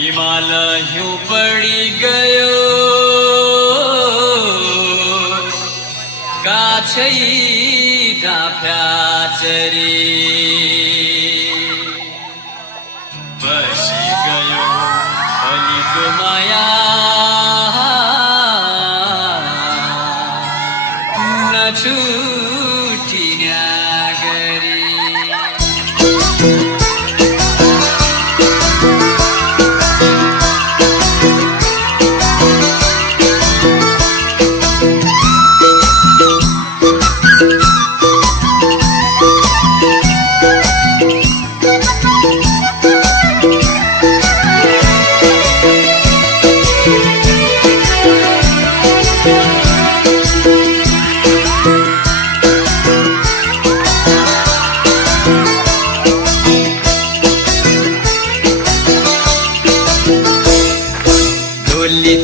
हिमाल हिउँ पडी गयो गाछै डाँफ्याचरी बसी गयो अलिको माया नछुटिन्या गरी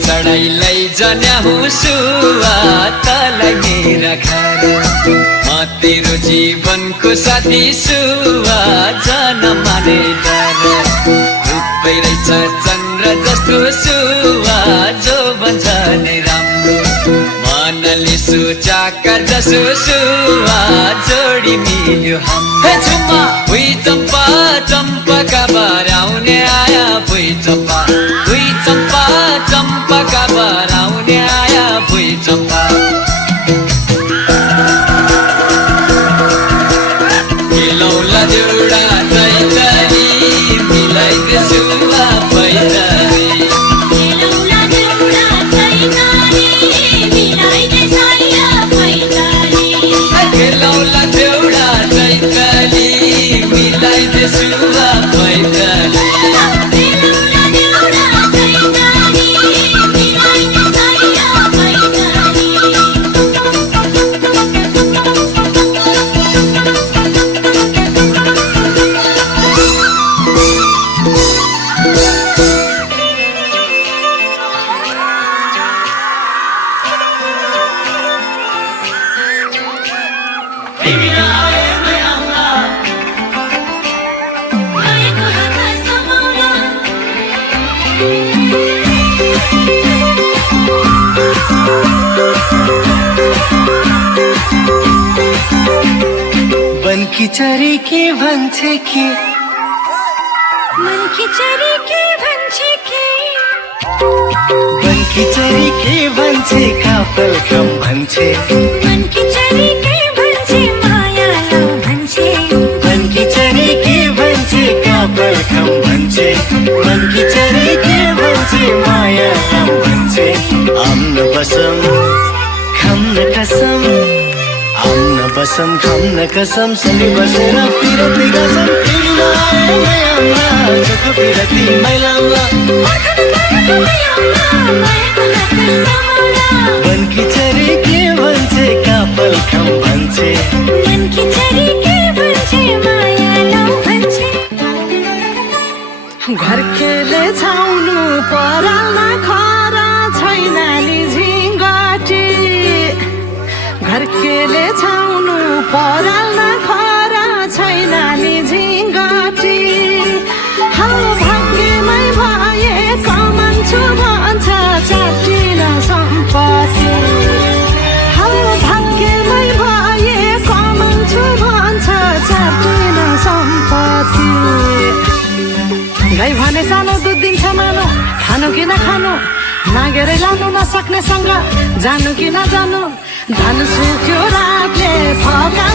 चढाइलाई जन्या हुसुवा तलाई मेरा घर म तेरो जीवनको साथी सुवा जन माने डर रूपै रहेछ चन्द्र जस्तो सुवा जो भन्छ नै राम्रो मनले सोचाका जसो सुवा जोडी मिल्यो हाम्रो झुम्मा भुइँ चम्पा चम्पाका बराउने आया भुइँ चम्पा चम्पाका बराउने आया भुइँ चम्पा मिलौला जोडा चैतरी मिलाइदे सुवा पैतरी मिलौला जोडा चैतरी मिलाइदे साया पैतरी मिलौला जोडा चैतरी मिलाइदे सुवा पैतरी मनकी चरी के भन्छे के मनकी चरी के भन्छे के मनकी चरी के भन्छे काफल कम भन्छे मनकी चरी के भन्छे माया लाउ भन्छे मनकी चरी के भन्छे काफल कम भन्छे मनकी चरी के भन्छे माया लाउ भन्छे आम्न बसम खाम्न कसम आम्न बसम खाम्न कसम सँगै बसेर पिरती कसम पिरती मैलामा मनकी चरी के भन्छे काफल कम भन्छे मनकी चरी के भन्छे माया लाउ भन्छे घरकेले छाउनु परालमा खरा छैन नि झिङ्गटी घरकेले छाउनु परालमा खरा छैन नि झिङ्गटी हौ भाग्यमै भए कमान्छु भन्छ चाटिन सम्पत्ति हौ भाग्यमै भए कमान्छु भन्छ चाटिन सम्पत्ति गाई भने सानो दुध दिन्छ मानो खानु कि नखानु मागेरै लानु नसक्नेसँग जानु कि नजानु धन सुक्यो रातले फका